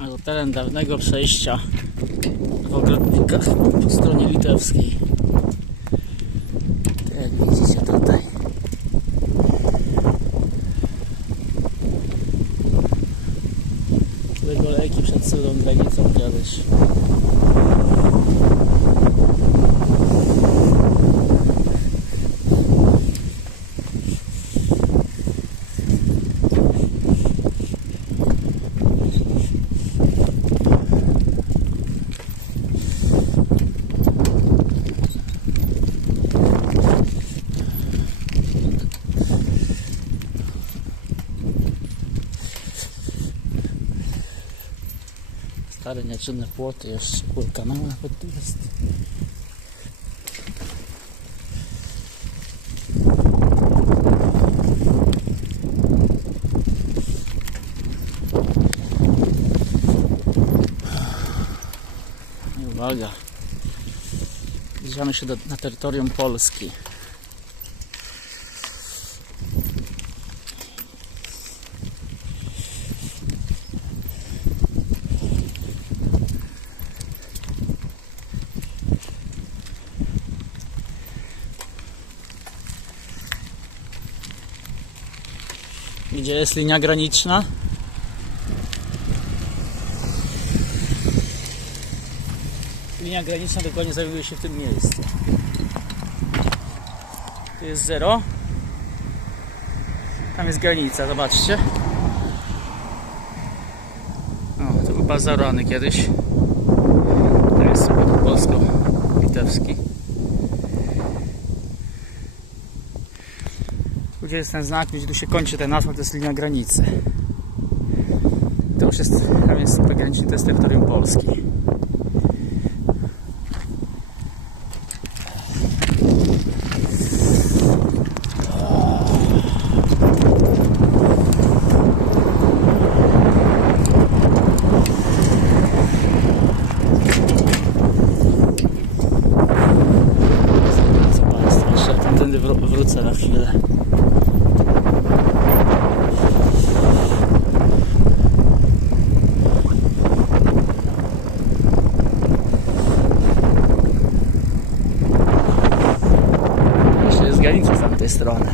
albo teren dawnego przejścia w ogrodnikach po stronie litewskiej. Tak jak widzicie tutaj. Tutaj kolejki przed sylą granicą kiedyś. Stare nieczynne płoty jeszcze, pół kanału nawet tu jest. Uwaga, zbliżamy się do, na terytorium Polski. Gdzie jest linia graniczna? Linia graniczna dokładnie znajduje się w tym miejscu. Tu jest zero. Tam jest granica, zobaczcie. O, to był bazar Rany kiedyś. To jest polsko-litewski. gdzie jest ten znak, gdzie tu się kończy ten asfalt, to jest linia granicy. To już jest, tam jest pograniczny, to jest terytorium Polski. wrócę na chwilę. z tamtej strony.